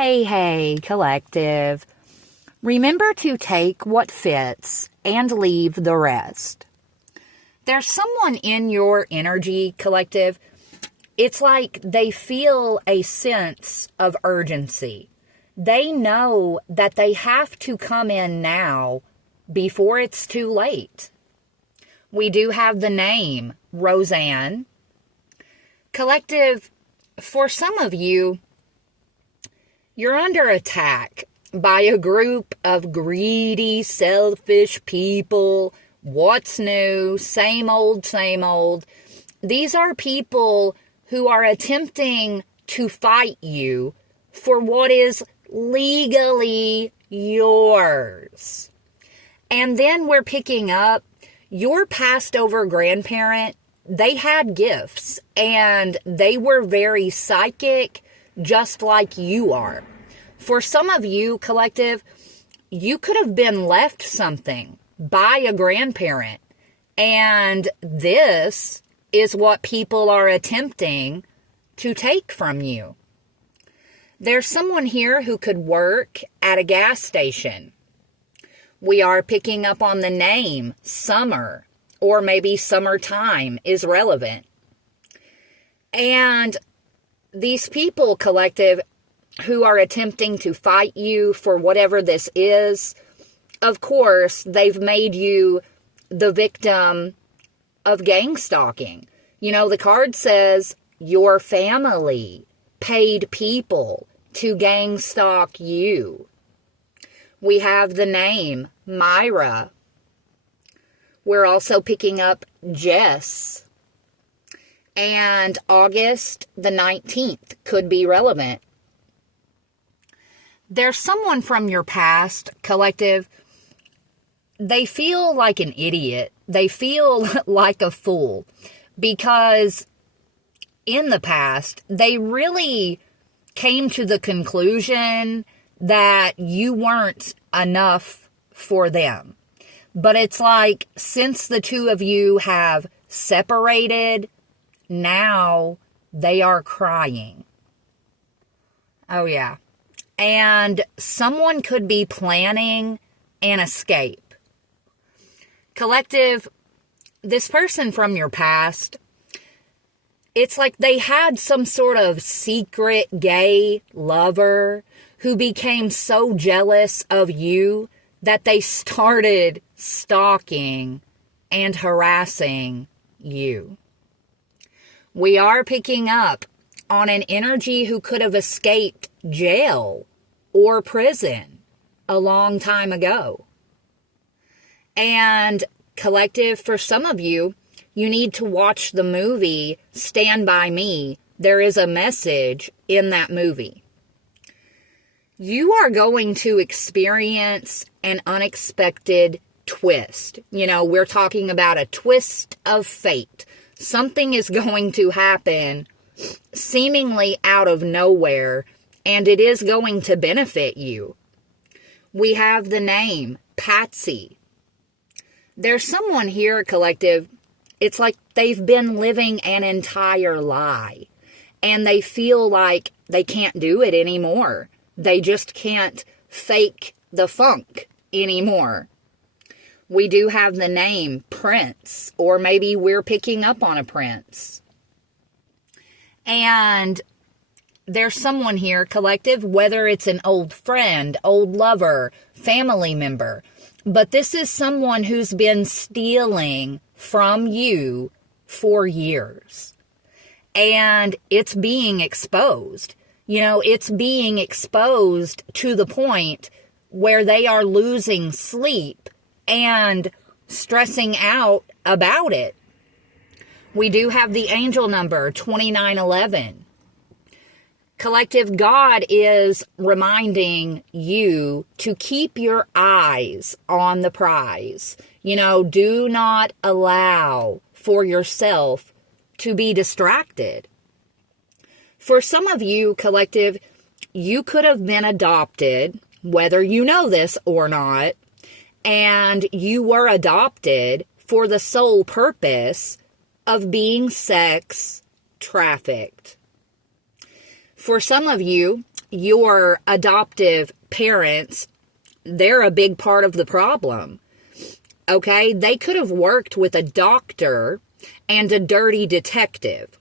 Hey, collective. Remember to take what fits and leave the rest. There's someone in your energy, collective. It's like they feel a sense of urgency. They know that they have to come in now before it's too late. We do have the name, Roseanne. Collective, for some of you, you're under attack by a group of greedy, selfish people. What's new? Same old, same old. These are people who are attempting to fight you for what is legally yours. And then we're picking up your passed over grandparent. They had gifts and they were very psychic, just like you are. For some of you, collective, you could have been left something by a grandparent, and this is what people are attempting to take from you. There's someone here who could work at a gas station. We are picking up on the name, Summer, or maybe summertime is relevant. And these people, collective, who are attempting to fight you for whatever this is, of course, they've made you the victim of gang stalking. You know, the card says your family paid people to gang stalk you. We have the name, Myra. We're also picking up Jess. And August the 19th could be relevant. There's someone from your past, collective. They feel like an idiot. They feel like a fool. Because in the past, they really came to the conclusion that you weren't enough for them. But it's like, since the two of you have separated, now they are crying. Oh, yeah. And someone could be planning an escape. Collective, this person from your past, it's like they had some sort of secret gay lover who became so jealous of you that they started stalking and harassing you. We are picking up on an energy who could have escaped jail or prison a long time ago. And collective, for some of you, you need to watch the movie Stand By Me. There is a message in that movie. You are going to experience an unexpected twist. You know, we're talking about a twist of fate. Something is going to happen seemingly out of nowhere, and it is going to benefit you. We have the name, Patsy. There's someone here, collective, it's like they've been living an entire lie, and they feel like they can't do it anymore. They just can't fake the funk anymore. We do have the name, Prince, or maybe we're picking up on a prince. And there's someone here, collective, whether it's an old friend, old lover, family member, but this is someone who's been stealing from you for years. And it's being exposed. You know, it's being exposed to the point where they are losing sleep and stressing out about it. We do have the angel number, 2911. Collective, God is reminding you to keep your eyes on the prize. You know, do not allow for yourself to be distracted. For some of you, collective, you could have been adopted, whether you know this or not, and you were adopted for the sole purpose of being sex trafficked. For some of you, your adoptive parents, they're a big part of the problem. Okay? They could have worked with a doctor and a dirty detective.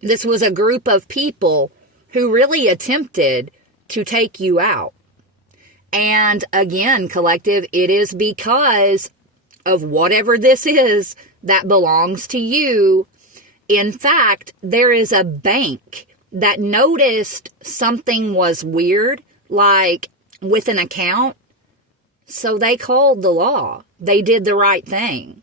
This was a group of people who really attempted to take you out. And again, collective, it is because of whatever this is that belongs to you. In fact, there is a bank that noticed something was weird, like with an account. So they called the law. They did the right thing.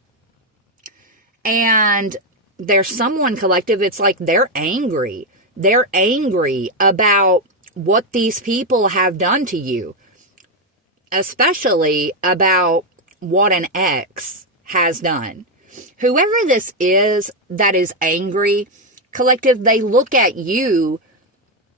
And there's someone, collective, it's like they're angry. They're angry about what these people have done to you. Especially about what an ex has done. Whoever this is that is angry, collective, they look at you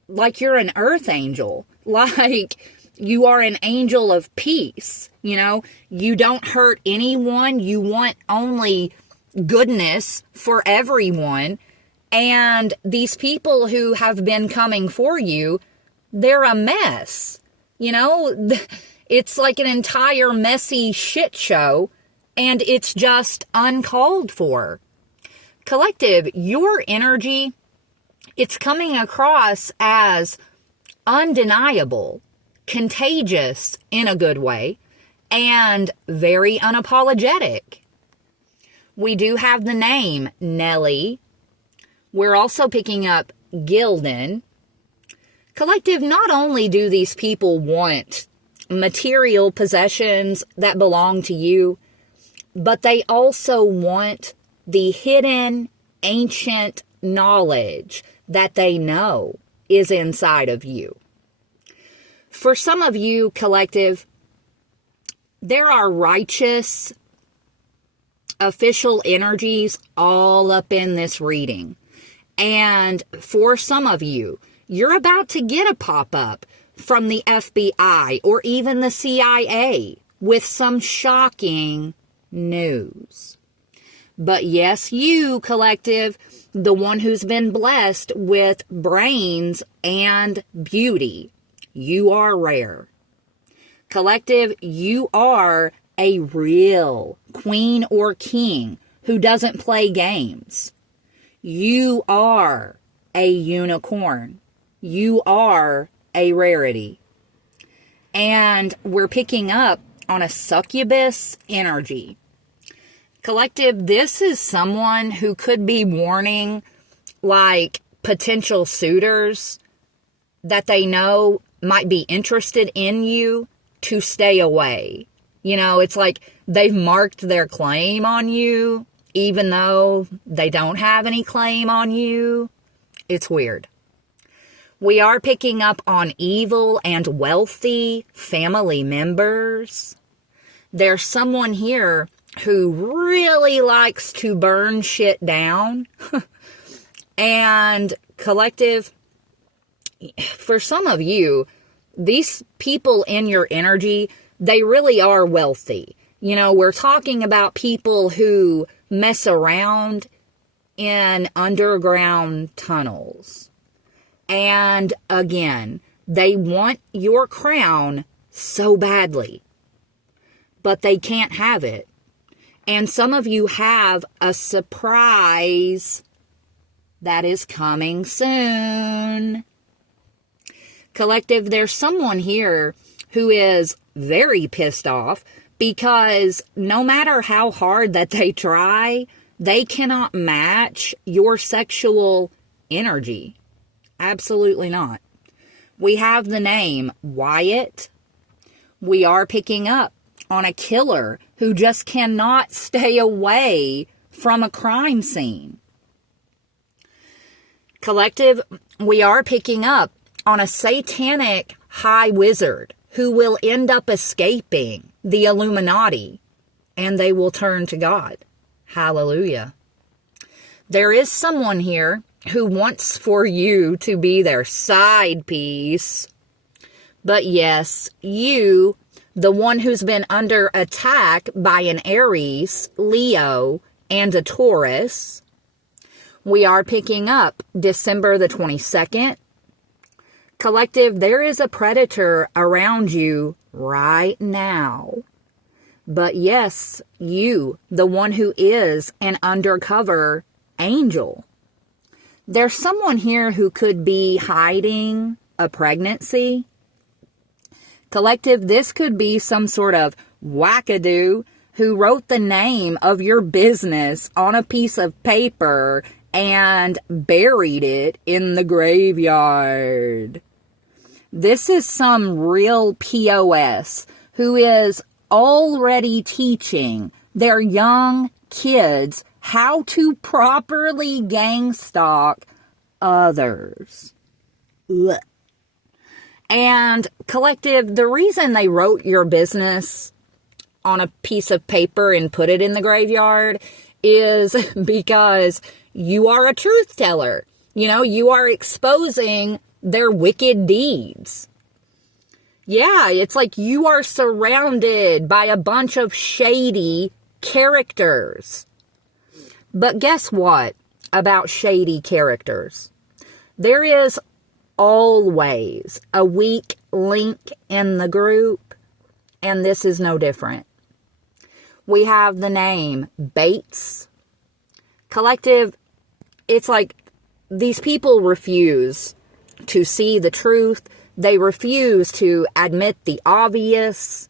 like you're an earth angel. Like you are an angel of peace. You know, you don't hurt anyone. You want only goodness for everyone. And these people who have been coming for you, they're a mess. You know, it's like an entire messy shit show, and it's just uncalled for. Collective, your energy, it's coming across as undeniable, contagious in a good way, and very unapologetic. We do have the name Nellie. We're also picking up Gildan. Collective, not only do these people want material possessions that belong to you, but they also want the hidden ancient knowledge that they know is inside of you. For some of you, collective, there are righteous official energies all up in this reading. And for some of you, you're about to get a pop-up from the FBI or even the CIA with some shocking news. But yes, you, collective, the one who's been blessed with brains and beauty, you are rare. Collective, you are a real queen or king who doesn't play games. You are a unicorn. You are a rarity. And we're picking up on a succubus energy. Collective, this is someone who could be warning like potential suitors that they know might be interested in you to stay away. You know, it's like they've marked their claim on you, even though they don't have any claim on you. It's weird. We are picking up on evil and wealthy family members. There's someone here who really likes to burn shit down. And collective, for some of you, these people in your energy, they really are wealthy. You know, we're talking about people who mess around in underground tunnels. And again, they want your crown so badly, but they can't have it. And some of you have a surprise that is coming soon. Collective, there's someone here who is very pissed off because no matter how hard that they try, they cannot match your sexual energy. Absolutely not. We have the name Wyatt. We are picking up on a killer who just cannot stay away from a crime scene. Collective, we are picking up on a satanic high wizard who will end up escaping the Illuminati, and they will turn to God. Hallelujah. There is someone here who wants for you to be their side piece. But yes, you, the one who's been under attack by an Aries, Leo, and a Taurus, we are picking up December the 22nd. Collective, there is a predator around you right now. But yes, you, the one who is an undercover angel. There's someone here who could be hiding a pregnancy. Collective, this could be some sort of wackadoo who wrote the name of your business on a piece of paper and buried it in the graveyard. This is some real POS who is already teaching their young kids how to properly gang stalk others. Ugh. And collective, the reason they wrote your business on a piece of paper and put it in the graveyard is because you are a truth teller. You know, you are exposing their wicked deeds. Yeah, it's like you are surrounded by a bunch of shady characters. But guess what about shady characters? There is always a weak link in the group, and this is no different. We have the name Bates. Collective, it's like these people refuse to see the truth. They refuse to admit the obvious.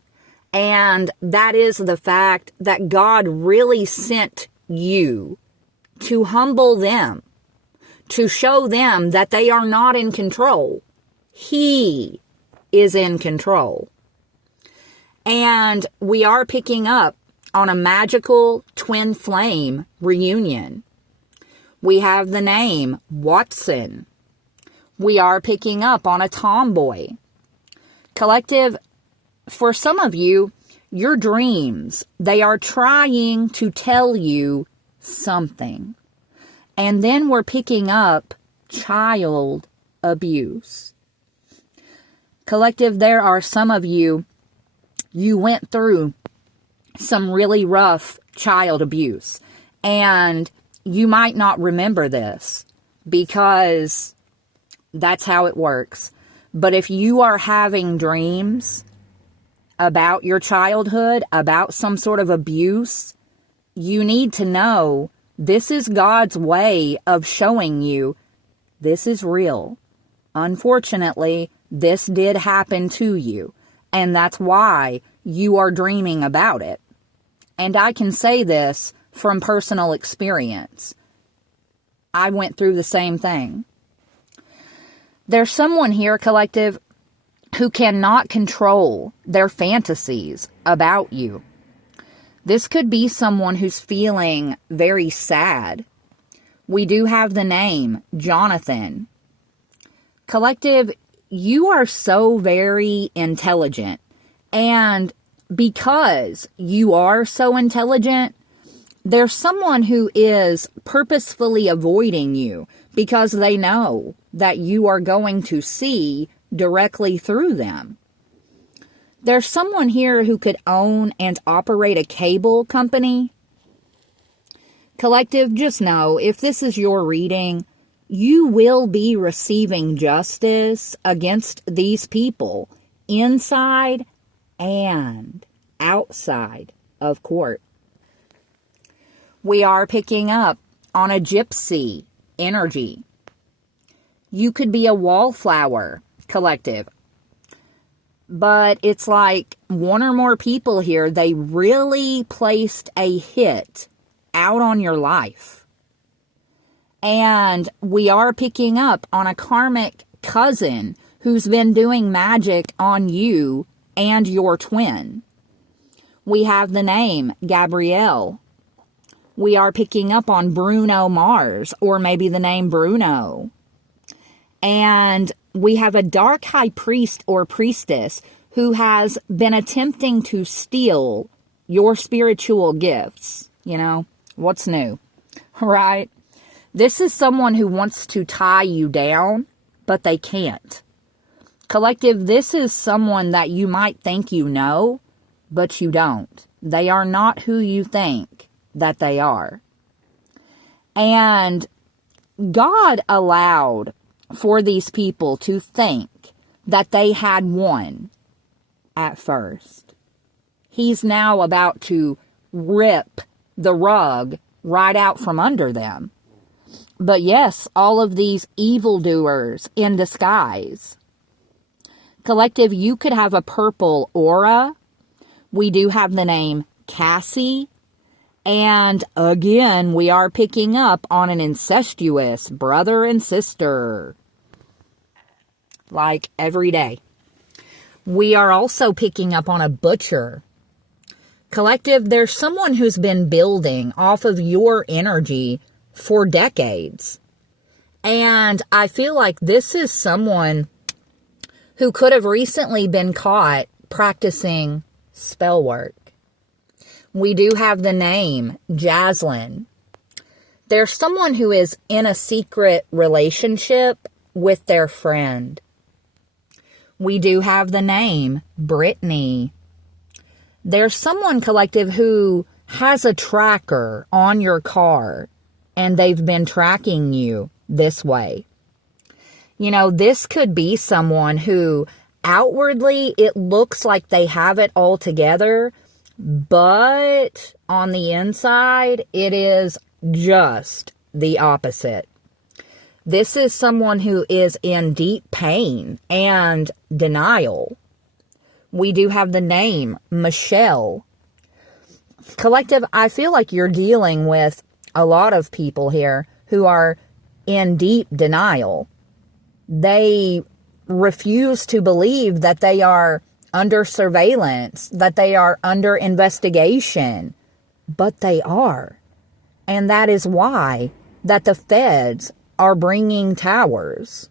And that is the fact that God really sent you to humble them, to show them that they are not in control. He is in control. And we are picking up on a magical twin flame reunion. We have the name Watson. We are picking up on a tomboy. Collective, for some of you, your dreams, they are trying to tell you something. And then we're picking up child abuse. Collective, there are some of you, you went through some really rough child abuse. And you might not remember this because that's how it works. But if you are having dreams about your childhood, about some sort of abuse, you need to know this is God's way of showing you this is real. Unfortunately, this did happen to you, and that's why you are dreaming about it. And I can say this from personal experience. I went through the same thing. There's someone here, collective, who cannot control their fantasies about you. This could be someone who's feeling very sad. We do have the name Jonathan. Collective, you are so very intelligent. And because you are so intelligent, there's someone who is purposefully avoiding you because they know that you are going to see directly through them. There's someone here who could own and operate a cable company. Collective, just know, if this is your reading, you will be receiving justice against these people inside and outside of court. We are picking up on a gypsy energy. You could be a wallflower, collective. But it's like one or more people here, they really placed a hit out on your life. And we are picking up on a karmic cousin who's been doing magic on you and your twin. We have the name Gabrielle. We are picking up on Bruno Mars, or maybe the name Bruno. And we have a dark high priest or priestess who has been attempting to steal your spiritual gifts. You know, what's new, right? This is someone who wants to tie you down, but they can't. Collective, this is someone that you might think you know, but you don't. They are not who you think that they are. And God allowed for these people to think that they had won at first. He's now about to rip the rug right out from under them. But yes, all of these evildoers in disguise. Collective, you could have a purple aura. We do have the name Cassie. And again, we are picking up on an incestuous brother and sister. Like every day. We are also picking up on a butcher. Collective, there's someone who's been building off of your energy for decades. And I feel like this is someone who could have recently been caught practicing spell work. We do have the name Jaslyn. There's someone who is in a secret relationship with their friend. We do have the name Brittany. There's someone, collective, who has a tracker on your car and they've been tracking you this way. You know, this could be someone who outwardly it looks like they have it all together, but on the inside it is just the opposite. This is someone who is in deep pain and denial. We do have the name Michelle. Collective, I feel like you're dealing with a lot of people here who are in deep denial. They refuse to believe that they are under surveillance, that they are under investigation, but they are. And that is why that the feds are bringing towers.